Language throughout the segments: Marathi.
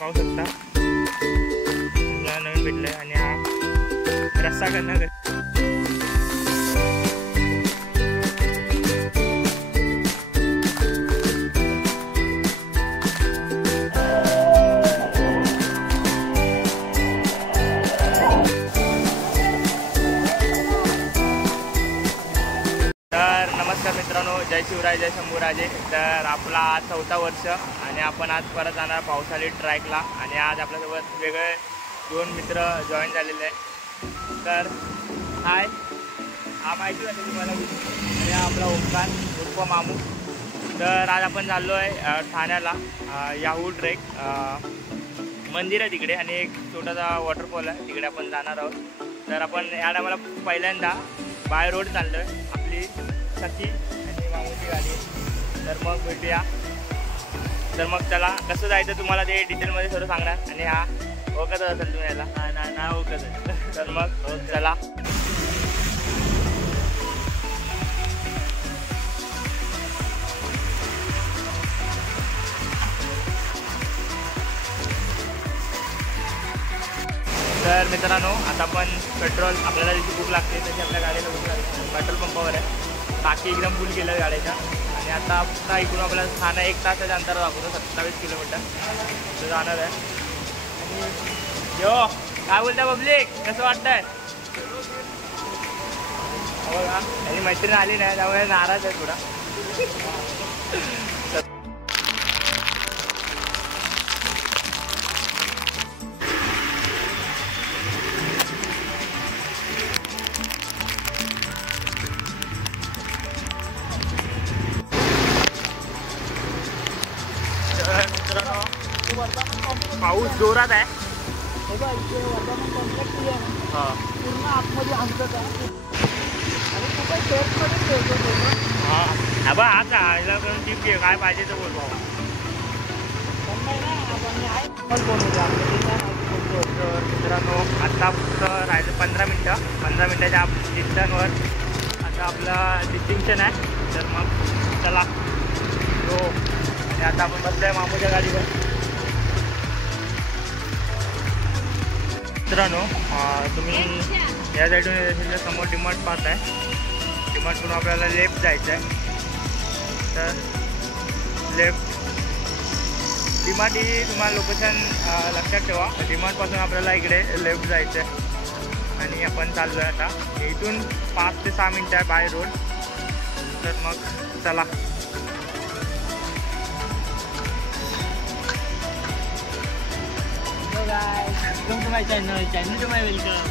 पाहू शकता नवीन भेटलंय आणि हा रस्सा करणार मित्रांनो, जय शिवराय जय शंभूराजे. तर आपला आज 4था वर्ष आणि आपण आज परत जाणार पावसाळी ट्रॅकला. आणि आज आपल्यासोबत वेगळे 2 मित्र जॉईन झालेले आहे. तर हाय, हा माहिती आहे तुम्हाला आणि हा आपला ओंकार उर्फ मामू. तर आज आपण चाललो आहे ठाण्याला. याहू ट्रेक मंदिर आहे तिकडे आणि एक छोटासा वॉटरफॉल आहे, तिकडे आपण जाणार आहोत. तर आपण या टायमाला पहिल्यांदा बाय रोड चाललो आहे, आपली सखी आणि मामूची गाडी. तर मग भेटूया. तर मग चला, कसं जायचं तुम्हाला ते डिटेलमध्ये सर्व सांगणार. आणि हा ओळखत असेल तुम्ही याला? नाही ओळखत आहे. तर मग चला. तर मित्रांनो, आता आपण पेट्रोल आपल्याला जशी भूक लागते तशी आपल्या गाडीला भूक लागते. पेट्रोल पंपावर आहे, टाकी एकदम फुल केलं गाडीच्या. आणि आता इकडून आपल्याला ठाणे 1 तासाच्या अंतर दाखवतो, 27 किलोमीटर तर जाणार आहे. आणि यो काय बोलता पब्लिक, कसं वाटतंय? बघा, आणि मैत्रीण आली नाही त्यामुळे नाराज आहे थोडा. पाऊस जोरात आहे. पूर्ण आतमध्ये अंगत आहे आणि खूप हा बा आता आयला करून टिप घे, काय पाहिजे तर बोल भाऊ. तर मित्रांनो, आता फक्त राहिलं 15 मिनटं. 15 मिनटाच्या डिस्टन्सवर आता आपलं डिस्टिंक्शन आहे. तर मग चला हो. आणि आता आपण बसलोय मामूच्या गाडीवर. मित्रांनो, तुम्ही या साईडून समोर डिमार्ट पाहताय. डिमार्टकडून आपल्याला लेफ्ट जायचं आहे. तर लेफ्ट डिमार्ट ही तुम्हाला लोकेशन लक्षात ठेवा. डिमार्टपासून आपल्याला इकडे लेफ्ट जायचं आहे. आणि आपण चाललो आहे आता. इथून 5 ते 6 मिनटं आहे बाय रोड. तर मग चला. Welcome to my channel to my welcome.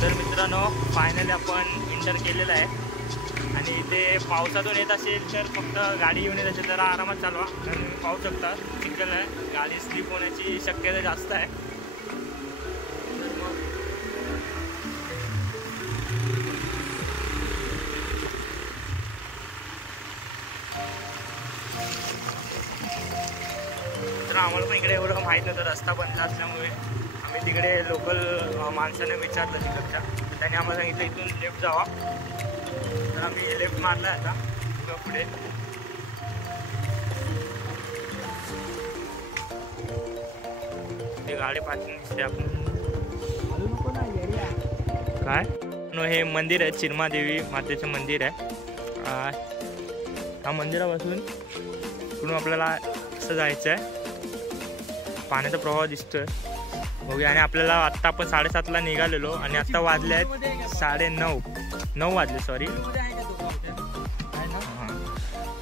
तर मित्रांनो, फायनली आपण इंटर केलेलं आहे. आणि इथे पावसातून येत असेल तर फक्त गाडी घेऊन येत असेल तर आरामात चालवा. कारण पाहू शकता चिखल आहे, गाडी स्लिप होण्याची शक्यता जास्त आहे. तर आम्हाला पण इकडे एवढं माहीत नव्हतं, रस्ता बंद असल्यामुळे आम्ही तिकडे लोकल माणसाने विचारलं तिकडच्या. त्याने आम्हाला सांगितलं इथून लेफ्ट जावा. तर आम्ही लेफ्ट मारला आता पुढे. ते गाडी पार्किंग दिसते आपण काय. हे मंदिर आहे, चिन्मादेवी मातेचं मंदिर आहे. हा मंदिरापासून इकडून आपल्याला असं जायचं आहे. पाण्याचा प्रवाह दिसतोय बघूया. आणि आपल्याला आत्ता आपण 7:30ला निघालेलो आणि आत्ता वाजले आहेत 9:30 वाजले, सॉरी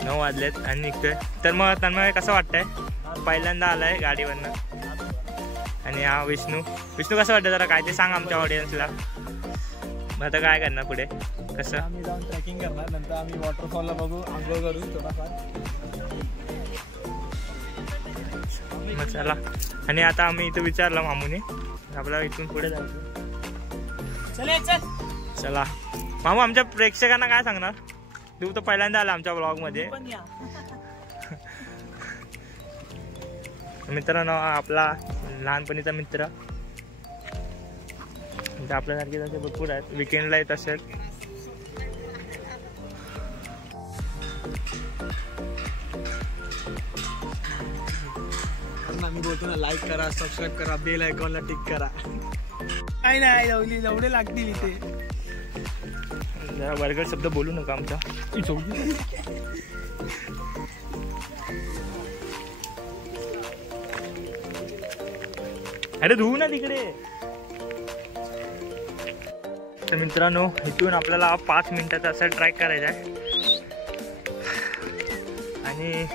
9 वाजलेत आणि निघतोय. तर मग त्यांना कसं वाटतंय, पहिल्यांदा आलाय गाडीवरनं. आणि हा विष्णू कसं वाटतं जरा काय ते सांग आमच्या ऑडियन्सला. मग आता काय करणार पुढे, कसं? आम्ही जाऊन ट्रेकिंग करणार, नंतर आम्ही वॉटरफॉलला बघू, आंघोळ करू थोडाफार. मग चला. आणि आता आम्ही इथं विचारलं मामूने, आपल्याला इथून पुढे जायचं. चला मामू, आमच्या प्रेक्षकांना काय सांगणार? तू तर पहिल्यांदा आला आमच्या ब्लॉगमध्ये. मित्रांनो, आपला लहानपणीचा मित्र. आपल्यासारखे तसे भरपूर आहेत, विकेंडला येत असेल. आम्ही बोलतो ना, लाईक करा, सबस्क्राईब करा, बेल आयकॉनला टिक करा. काय नाही लावली एवढे लागतील इथे. जरा वर्गड शब्द बोलू नका आमचा. अरे धुवू ना तिकडे. तर मित्रांनो, इथून आपल्याला 5 मिनिटाचा असा ट्रॅक करायचा आहे आणि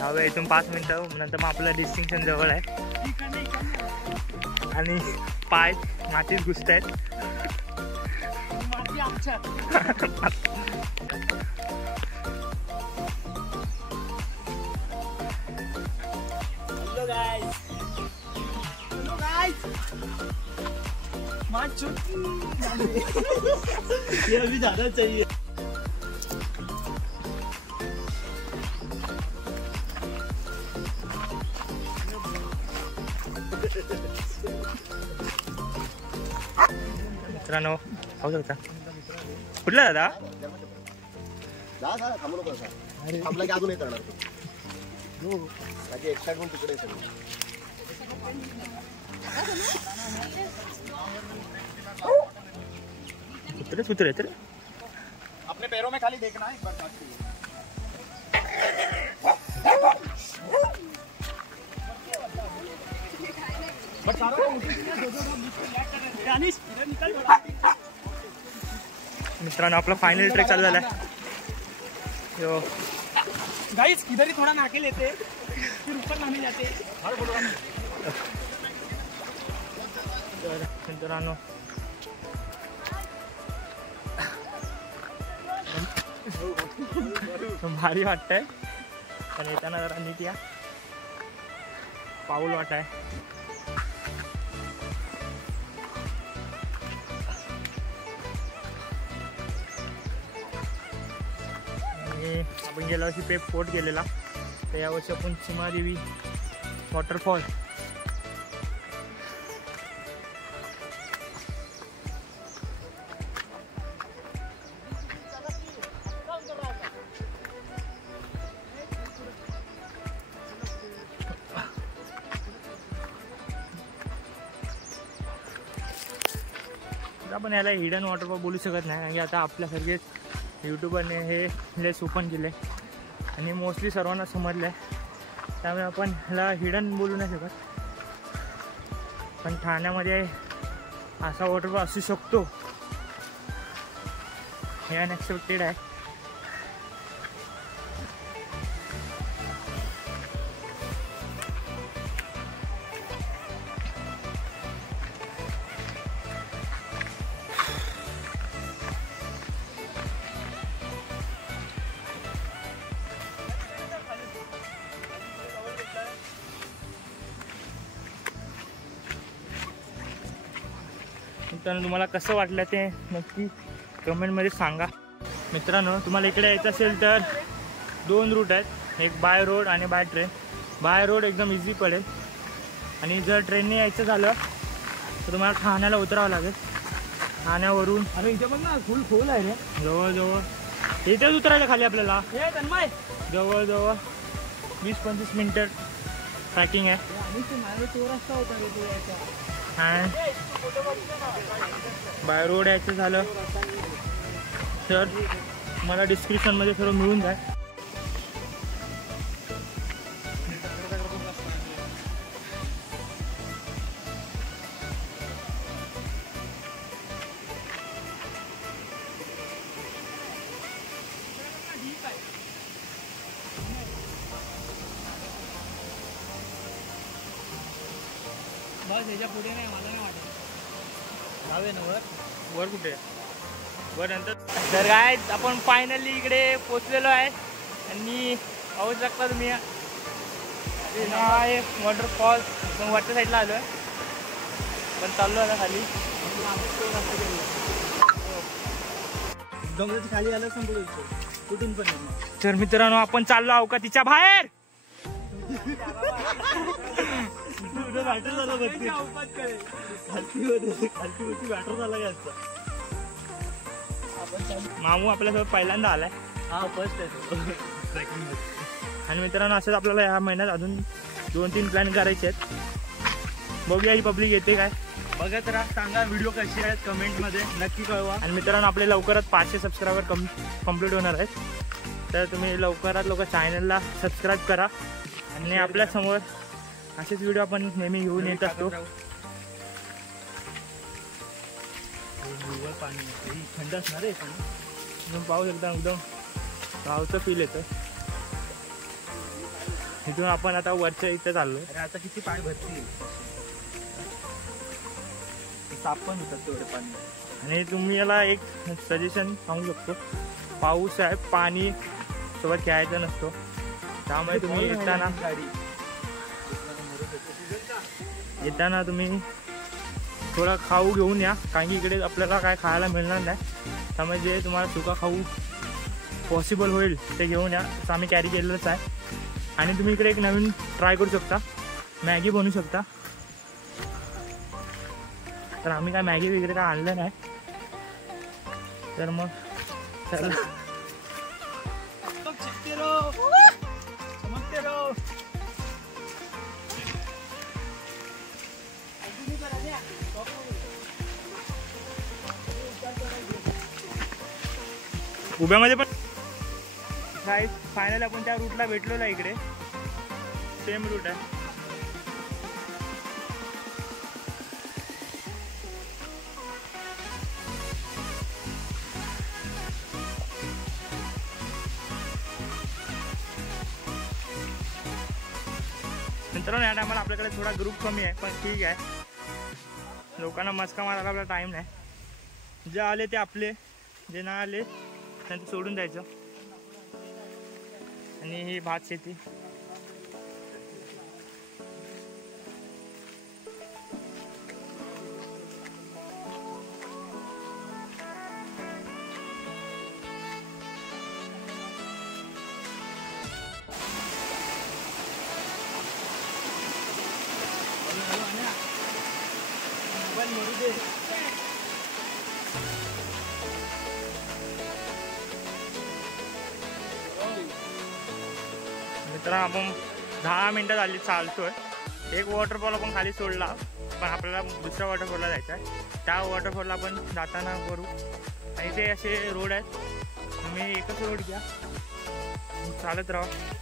हवं इथून 5 मिनिटं नंतर मग आपलं डिस्टिंक्शन जवळ आहे आणि पाय मातीत घुसत आहेत. ये अभी जाना चाहिए. मित्रांनो पाहू शकता. कुठला दादा? थांबला की अजून येणार माझी एक्साइटमेंट तिकडे सगळी. सुतरे अपने पैरों में खाली देखना है एक बार. मित्रांनो आपला फायनल ट्रेक चालू झालाय. यो गाइस इधर ही थोड़ा नाके लेते फिर ऊपर नामे जाते. तर मित्रांनो भारी वाटतंय पण येताना जरा नीट या. पाऊल वाट आहे. आणि आपण गेल्या वर्षी पेप फोर्ट गेलेला, तर यावर्षी आपण सीमादेवी वॉटरफॉल आपण याला हिडन वॉटरफॉल बोलू शकत नाही, कारण की आता आपल्यासारखेच यूट्यूबरने हे प्लेस ओपन केले आणि मोस्टली सर्वांना समजलं आहे, त्यामुळे आपण ह्याला हिडन बोलू नाही शकत. पण ठाण्यामध्ये असा वॉटरफॉल असू शकतो हे अनएक्सपेक्टेड आहे. मित्रांनो तुम्हाला कसं वाटलं ते नक्की कमेंटमध्ये सांगा. मित्रांनो तुम्हाला इकडे यायचं असेल तर 2 रूट आहेत, एक बाय रोड आणि बाय ट्रेन. बाय रोड एकदम इझी पडेल आणि जर ट्रेनने यायचं झालं तर तुम्हाला ठाण्याला उतरावं लागेल. ठाण्यावरून अरे इथे पण ना फुल खोल आहे रे. जवळजवळ इथेच उतरायचं खाली आपल्याला. हे तन्मय जवळजवळ 20-25 मिनिटं ट्रॅकिंग आहे. आणि ते माझा तो रस्ता होता रे तो यायचा. आणि बाय रोड यायचं झालं तर मला डिस्क्रिप्शनमध्ये सर्व मिळून जाईल. बस याच्या पुढे नाही, मला नाही वाटत. जाऊया ना वर कुठे वर नंतर. तर काय आपण फायनली इकडे पोचलेलो आहे आणि पाहू शकता तुम्ही आहे वॉटरफॉल. पण वरच्या साईडला आलो आहे पण चाललो आता खाली. डोंगराच्या खाली आलं संपलं कुठून पण. तर मित्रांनो आपण चाललो अवकातीच्या बाहेर. बॅटर झाला बॅटर झाला घ्यायचा. मामू आपल्यासोबत पहिल्यांदा आलाय. हा फर्स्ट आहे ट्रेकिंग. आणि मित्रांनो असंच आपल्याला ह्या महिन्यात अजून 2-3 प्लॅन करायचे आहेत. बघूया ही पब्लिक येते काय. बघत राहा, सांगा व्हिडिओ कशी आहेत कमेंटमध्ये नक्की कळवा. आणि मित्रांनो आपले लवकरात 500 सबस्क्रायबर कंप्लीट होणार आहेत. तर तुम्ही लवकरात लवकर चॅनलला सबस्क्राईब करा. आणि आपल्यासमोर असेच व्हिडिओ आपण नेहमी घेऊन येत असतो. पाणी येतं. ही थंड असणार आहे पाणी. एकदम पाऊस एकदम गावचं फील येतं. इथून आपण आता वरच्या इथं चाललो. अरे आता किती पाय भरतील. साप पण होतात तेवढे पाणी. आणि तुम्ही याला एक सजेशन सांगू शकतो, पाऊस आहे पाणी सोबत खेळायचा नसतो. त्यामुळे तुम्ही येताना तुम्ही थोडा खाऊ घेऊन या, कारण की इकडे आपल्याला काय खायला मिळणार नाही. त्यामुळे जे तुम्हाला सुका खाऊ पॉसिबल होईल ते घेऊन या. असं आम्ही कॅरी केलेलंच आहे. आणि तुम्ही इकडे एक नवीन ट्राय करू शकता, मॅगी बनवू शकता. तर आम्ही काय मॅगी वगैरे काय आणलं नाही. तर मग चला उभ्यामध्ये पण गाईस फायनल आपण त्या रूटला भेटलेलो आहे. इकडे सेम रूट आहे. मित्रांनो या टायमाला आपल्याकडे थोडा ग्रुप कमी आहे, पण ठीक आहे. लोकांना मस्का मारायला आपला टाईम नाही. जे आले ते आपले, जे नाही आले त्यांचं सोडून द्यायचं. आणि ही भात शेती. मित्रांनो आपण 10 मिनटं झाली चालतोय. एक वॉटरफॉल आपण खाली सोडला, पण आपल्याला दुसऱ्या वॉटरफॉलला जायचं आहे. त्या वॉटरफॉलला आपण जाताना करू. आणि ते असे रोड आहेत, तुम्ही एकच रोड घ्या, चालत राहा.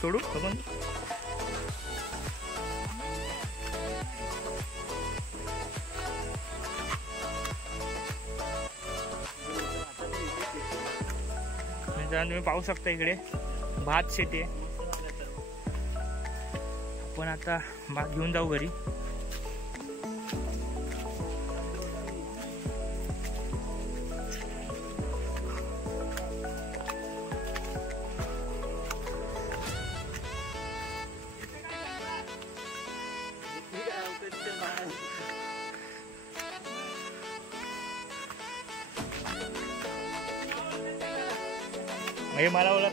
सोडू आपण. तुम्ही पाहू शकता इकडे भात शेती आहे. आपण आता भात घेऊन जाऊ घरी. म्हणजे मला बोला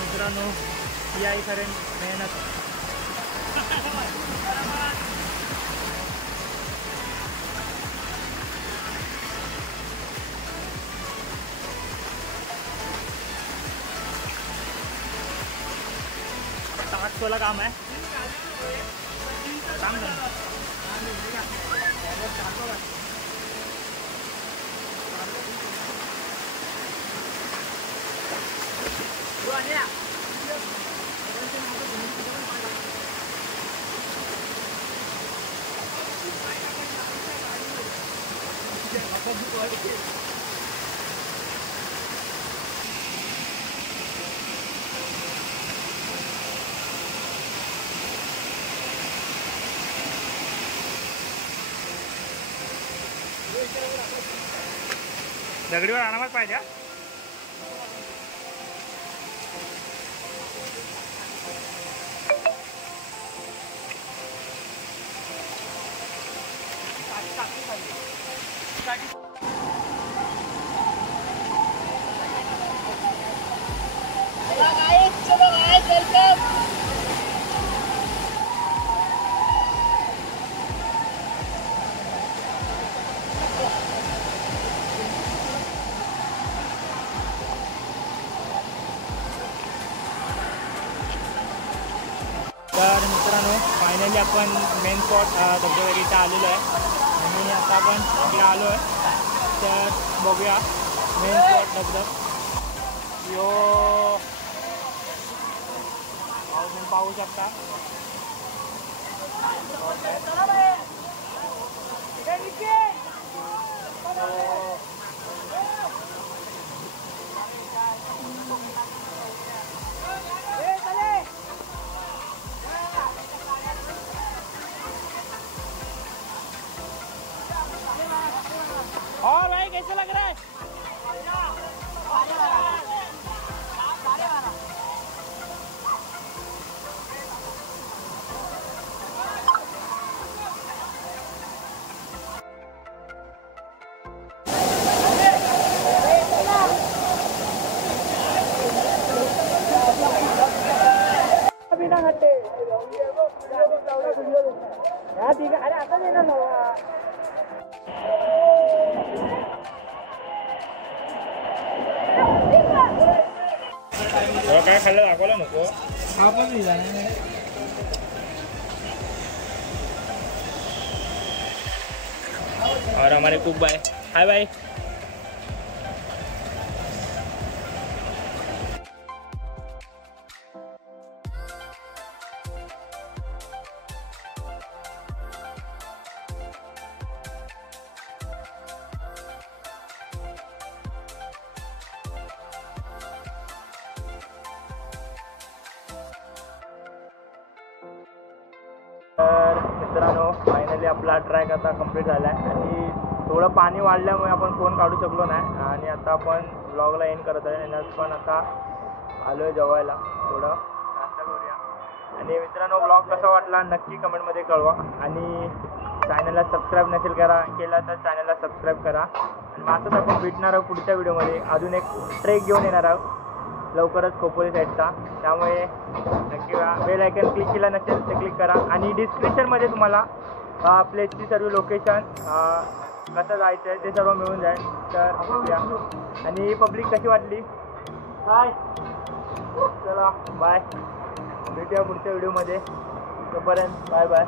मित्रांनो ही आहे खरं मेहनत. ताकदवाला काम आहे. काम कर. दगडीवर आणायलाच पाहिजे. तर मित्रांनो फायनली आपण मेन स्पॉट धबधब्याच्या इथं आलेलो आहे आणि आता आपण इकडे आलो आहे. तर बघूया मेन स्पॉट धबधब. यो तुम्ही पाहू शकता. और भाई कैसे लग रहा है? अरे आता देणार ना. काय खाल्लं दाखवलं नको. और हमारे कुक भाई. हाय भाई. तर मित्रांनो फायनली आपला ट्रॅक आता कंप्लीट झाला आहे आणि थोडं पाणी वाढल्यामुळे आपण फोन काढू शकलो नाही आणि आता आपण ब्लॉगला एंड करत आहे. आणि पण आता आलो आहे जेवायला, थोडं नाश्ता करूया. आणि मित्रांनो ब्लॉग कसा वाटला नक्की कमेंटमध्ये कळवा आणि चॅनलला सबस्क्राईब नसेल केला तर चॅनलला सबस्क्राईब करा. आणि असंच आपण भेटणार आहोत पुढच्या व्हिडिओमध्ये. अजून एक ट्रेक घेऊन येणार आहोत लवकरच खोपोली साईडचा. त्यामुळे नक्की बेल आयकन क्लिक केला नसेल तर क्लिक करा आणि डिस्क्रिप्शनमध्ये तुम्हाला प्लेसची सर्व लोकेशन कसं जायचं आहे ते सर्व मिळून जाईल. तर बघूया. आणि पब्लिक कशी वाटली काय. चला बाय, भेटूया पुढच्या व्हिडिओमध्ये. तोपर्यंत बाय बाय.